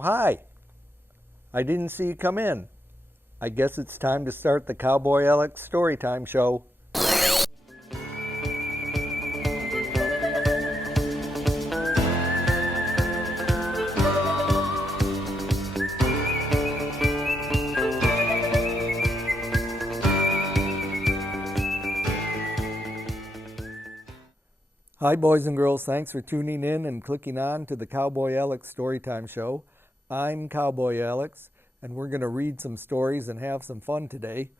Oh, hi. I didn't see you come in. I guess it's time to start the Cowboy Alex Storytime show. Hi, boys and girls. Thanks for tuning in and clicking on to the Cowboy Alex Storytime show. I'm Cowboy Alex, and we're going to read some stories and have some fun today.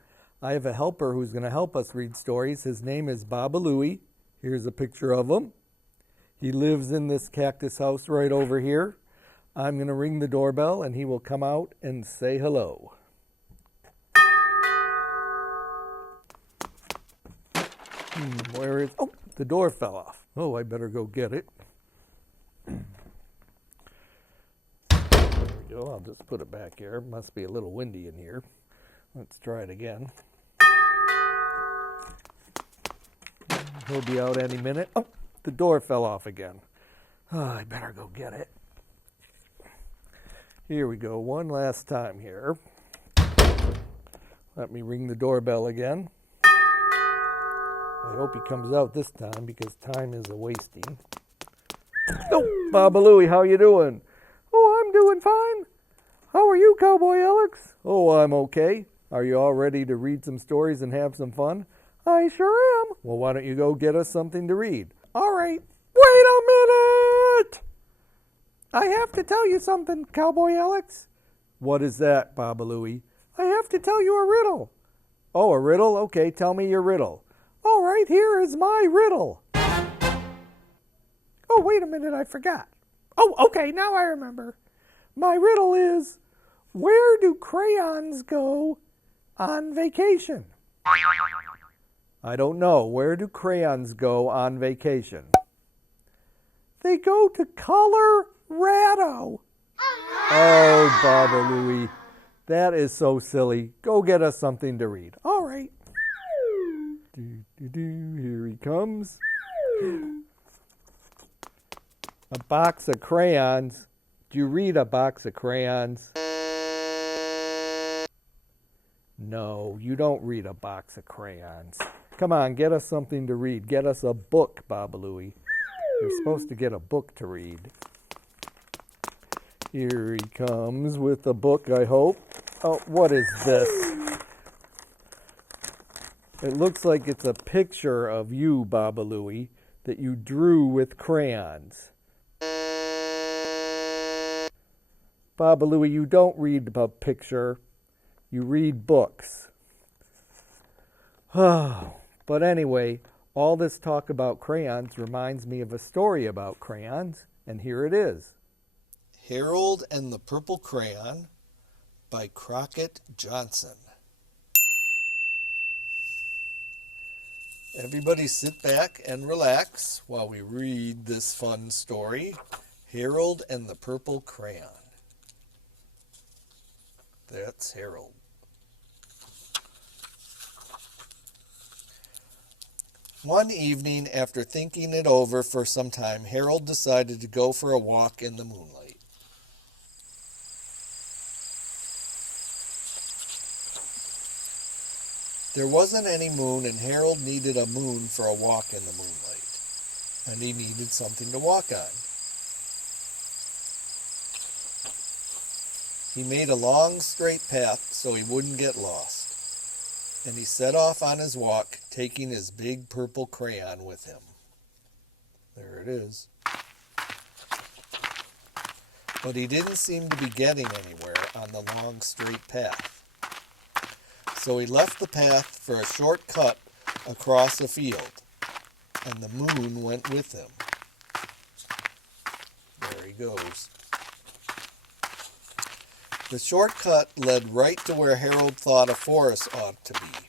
I have a helper who's going to help us read stories. His name is Looey. Here's a picture of him. He lives in this cactus house right over here. I'm going to ring the doorbell, and he will come out and say hello. Where is... Oh, the door fell off. Oh, I better go get it. There we go. I'll just put it back here. It must be a little windy in here. Let's try it again. He'll be out any minute. Oh, the door fell off again. Oh, I better go get it. Here we go. One last time here. Let me ring the doorbell again. I hope he comes out this time because time is a-wasting. Oh, Louie, how you doing? Oh, I'm doing fine. How are you, Cowboy Alex? Oh, I'm okay. Are you all ready to read some stories and have some fun? I sure am. Well, why don't you go get us something to read? All right. Wait a minute! I have to tell you something, Cowboy Alex. What is that, Louie? I have to tell you a riddle. Oh, a riddle? Okay, tell me your riddle. All right, here is my riddle. Oh, wait a minute, I forgot. Oh, okay, now I remember. My riddle is, where do crayons go on vacation? I don't know. Where do crayons go on vacation? They go to Colorado. Oh, Louie, that is so silly. Go get us something to read. All right. Here he comes. A box of crayons. Do you read a box of crayons? No, you don't read a box of crayons. Come on, get us something to read. Get us a book, Louie. You're supposed to get a book to read. Here he comes with a book, I hope. Oh, what is this? It looks like it's a picture of you, Louie, that you drew with crayons. Louie, you don't read a picture. You read books. But anyway, all this talk about crayons reminds me of a story about crayons, and here it is. Harold and the Purple Crayon by Crockett Johnson. Everybody sit back and relax while we read this fun story, Harold and the Purple Crayon. That's Harold. One evening, after thinking it over for some time, Harold decided to go for a walk in the moonlight. There wasn't any moon, and Harold needed a moon for a walk in the moonlight. And he needed something to walk on. He made a long, straight path so he wouldn't get lost. And he set off on his walk, taking his big purple crayon with him. There it is. But he didn't seem to be getting anywhere on the long, straight path. So he left the path for a short cut across a field, and the moon went with him. There he goes. The short cut led right to where Harold thought a forest ought to be.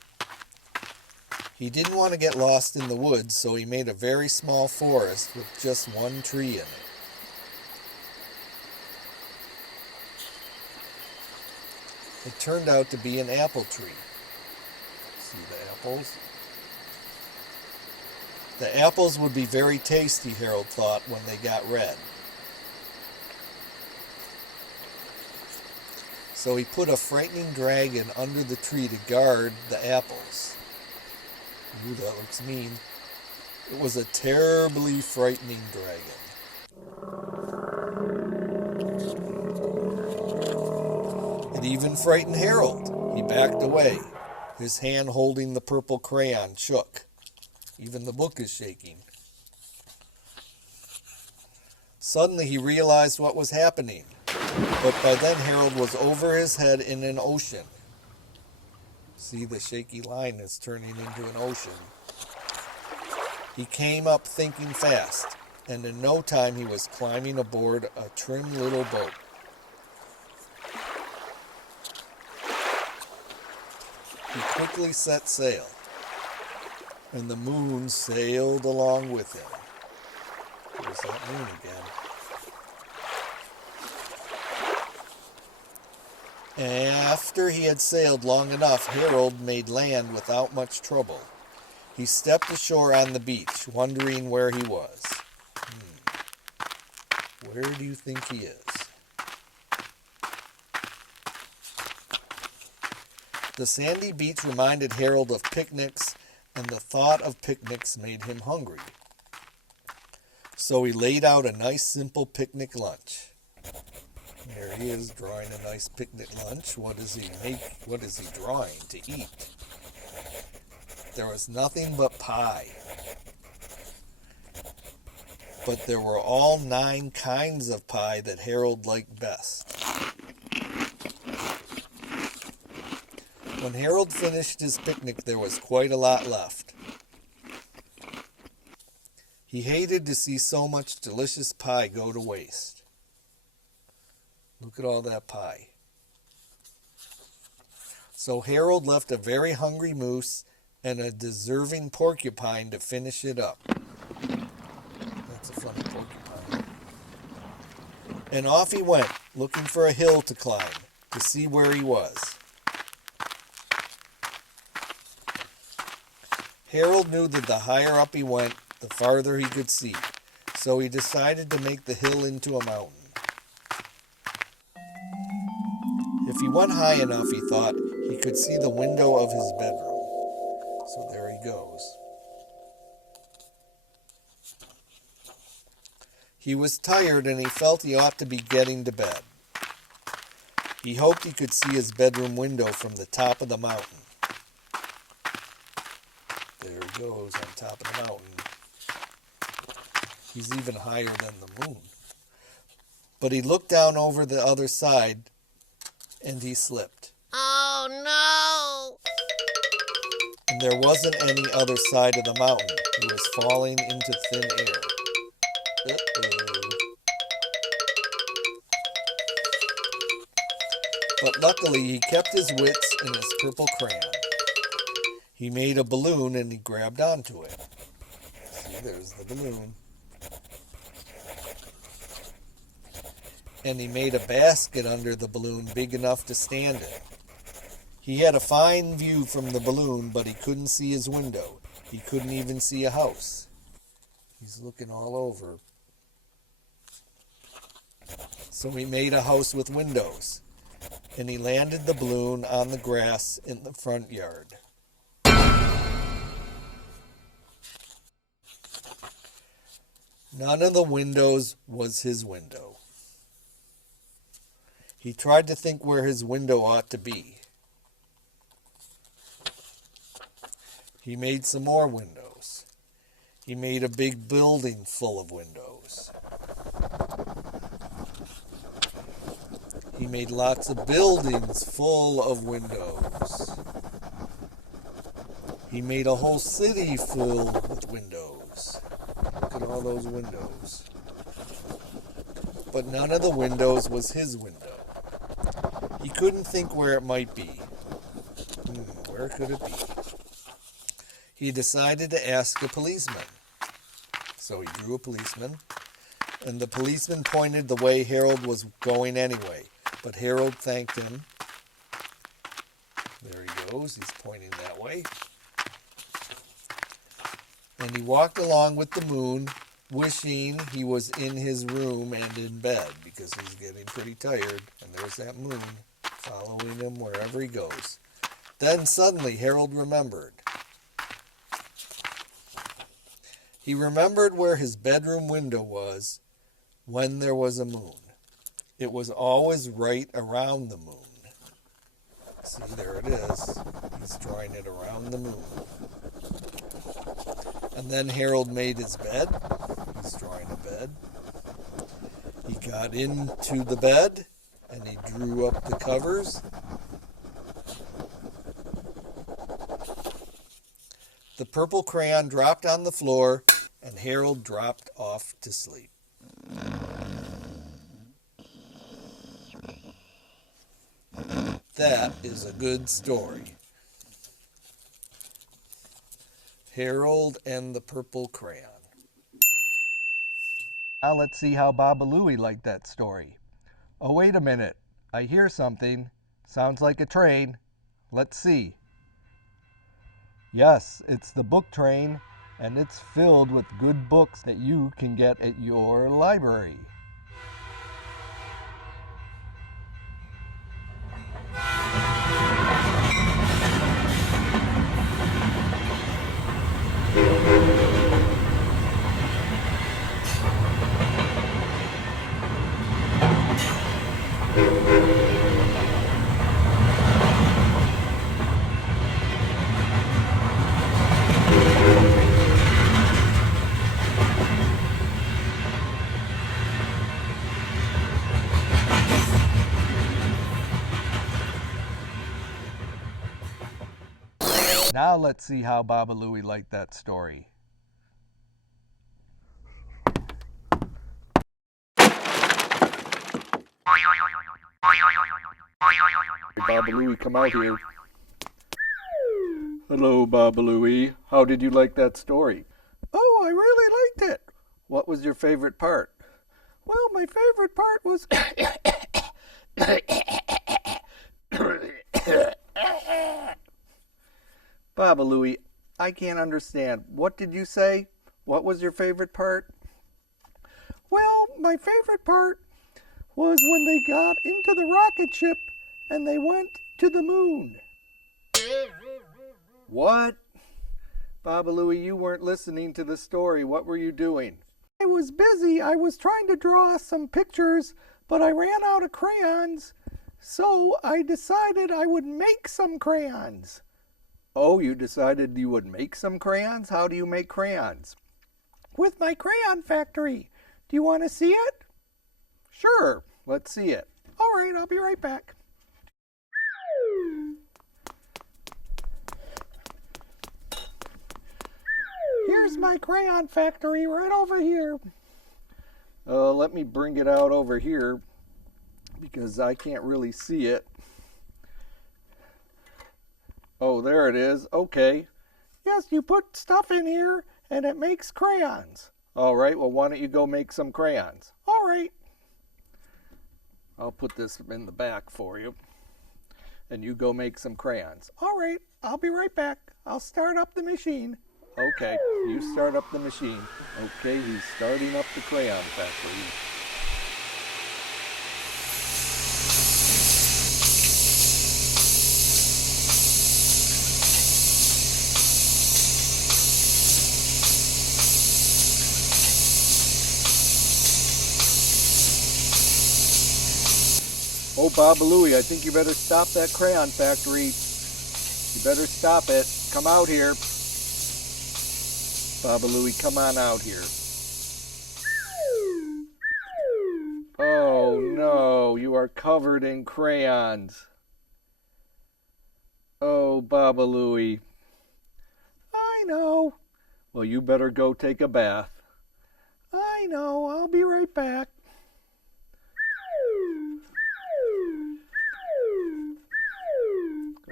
He didn't want to get lost in the woods, so he made a very small forest with just one tree in it. It turned out to be an apple tree. See the apples? The apples would be very tasty, Harold thought, when they got red. So he put a frightening dragon under the tree to guard the apples. Ooh, that looks mean. It was a terribly frightening dragon. It even frightened Harold. He backed away. His hand holding the purple crayon shook. Even the book is shaking. Suddenly he realized what was happening. But by then Harold was over his head in an ocean. See, the shaky line is turning into an ocean. He came up thinking fast, and in no time he was climbing aboard a trim little boat. He quickly set sail, and the moon sailed along with him. There's that moon again. After he had sailed long enough, Harold made land without much trouble. He stepped ashore on the beach, wondering where he was. Where do you think he is? The sandy beach reminded Harold of picnics, and the thought of picnics made him hungry. So he laid out a nice simple picnic lunch. There he is, drawing a nice picnic lunch. What does he make? What is he drawing to eat? There was nothing but pie. But there were all 9 kinds of pie that Harold liked best. When Harold finished his picnic, there was quite a lot left. He hated to see so much delicious pie go to waste. Look at all that pie. So Harold left a very hungry moose and a deserving porcupine to finish it up. That's a funny porcupine. And off he went, looking for a hill to climb, to see where he was. Harold knew that the higher up he went, the farther he could see, so he decided to make the hill into a mountain. If he went high enough, he thought, he could see the window of his bedroom. So there he goes. He was tired and he felt he ought to be getting to bed. He hoped he could see his bedroom window from the top of the mountain. There he goes on top of the mountain. He's even higher than the moon. But he looked down over the other side and he slipped. Oh no! And there wasn't any other side of the mountain. He was falling into thin air. But luckily he kept his wits and his purple crayon. He made a balloon and he grabbed onto it. See, there's the balloon. And he made a basket under the balloon big enough to stand in. He had a fine view from the balloon, but he couldn't see his window. He couldn't even see a house. He's looking all over. So he made a house with windows, and he landed the balloon on the grass in the front yard. None of the windows was his window. He tried to think where his window ought to be. He made some more windows. He made a big building full of windows. He made lots of buildings full of windows. He made a whole city filled with windows. Look at all those windows. But none of the windows was his window. He couldn't think where it might be. Where could it be? He decided to ask a policeman. So he drew a policeman, and the policeman pointed the way Harold was going anyway. But Harold thanked him. There he goes. He's pointing that way. And he walked along with the moon, wishing he was in his room and in bed, because he's getting pretty tired. And there's that moon. following him wherever he goes. Then suddenly Harold remembered. He remembered where his bedroom window was when there was a moon. It was always right around the moon. See, there it is. He's drawing it around the moon. And then Harold made his bed. He's drawing a bed. He got into the bed and he drew up the covers. The purple crayon dropped on the floor and Harold dropped off to sleep. That is a good story. Harold and the Purple Crayon. Now let's see how Baba Looey liked that story. Oh, wait a minute. I hear something. Sounds like a train. Let's see. Yes, it's the book train, and it's filled with good books that you can get at your library. Now let's see how Baba Looey liked that story. Baba Looey, come out here. Hello, Baba Looey. How did you like that story? Oh, I really liked it. What was your favorite part? Well, my favorite part was... Baba Looey, I can't understand. What did you say? What was your favorite part? Well, my favorite part was when they got into the rocket ship and they went to the moon. What? Baba Looey, you weren't listening to the story. What were you doing? I was busy. I was trying to draw some pictures, but I ran out of crayons, so I decided I would make some crayons. Oh, you decided you would make some crayons? How do you make crayons? With my crayon factory. Do you want to see it? Sure, let's see it. All right, I'll be right back. Here's my crayon factory right over here. Let me bring it out over here because I can't really see it. Oh, there it is. Okay. Yes, you put stuff in here and it makes crayons. All right, well, why don't you go make some crayons? All right. I'll put this in the back for you. And you go make some crayons. All right, I'll be right back. I'll start up the machine. Okay, you start up the machine. Okay, he's starting up the crayon factory. Oh, Baba Looey, I think you better stop that crayon factory. You better stop it. Come out here. Baba Looey, come on out here. Oh no, you are covered in crayons. Oh, Baba Looey. I know. Well, you better go take a bath. I know, I'll be right back.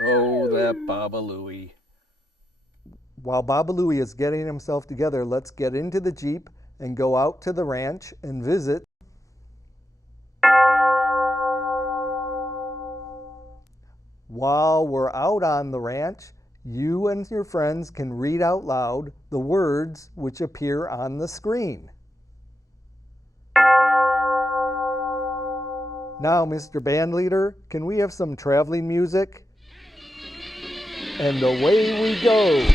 Oh, that Baba Looey. While Baba Looey is getting himself together, let's get into the Jeep and go out to the ranch and visit. While we're out on the ranch, you and your friends can read out loud the words which appear on the screen. Now, Mr. Bandleader, can we have some traveling music? And away we go.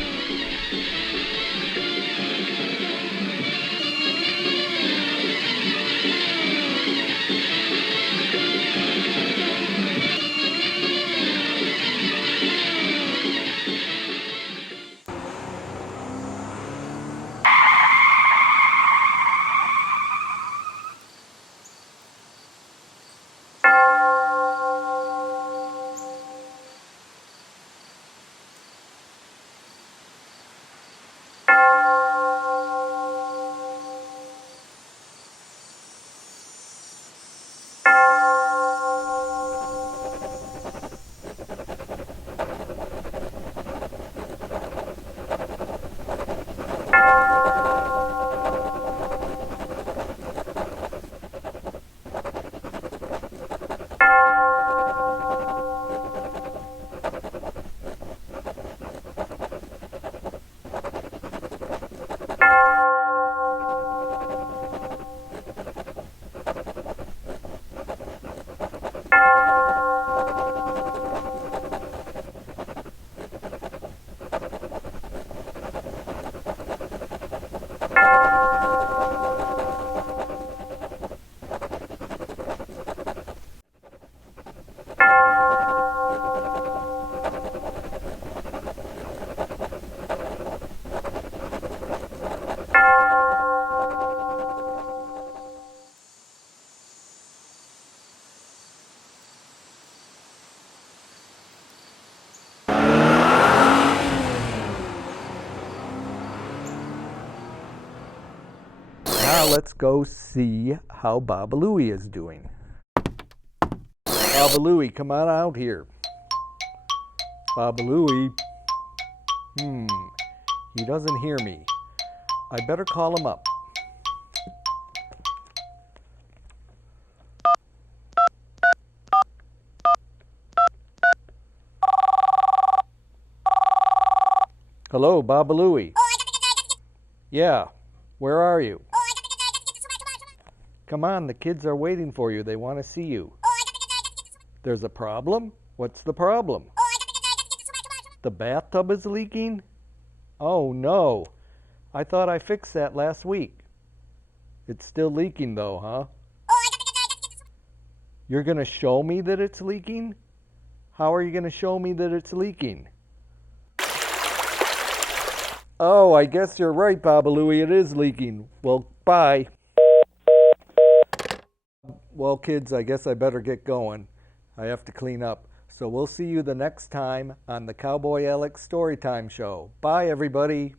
Now let's go see how Baba Looey is doing. Baba Looey, come on out here. Baba Looey. He doesn't hear me. I better call him up. Hello, Baba Looey. Yeah, where are you? Come on, the kids are waiting for you. They want to see you. There's a problem? What's the problem? The bathtub is leaking? Oh no. I thought I fixed that last week. It's still leaking though, huh? You're going to show me that it's leaking? How are you going to show me that it's leaking? Oh, I guess you're right, Baba Looey. It is leaking. Well, bye. Well, kids, I guess I better get going. I have to clean up. So we'll see you the next time on the Cowboy Alex Storytime show. Bye, everybody.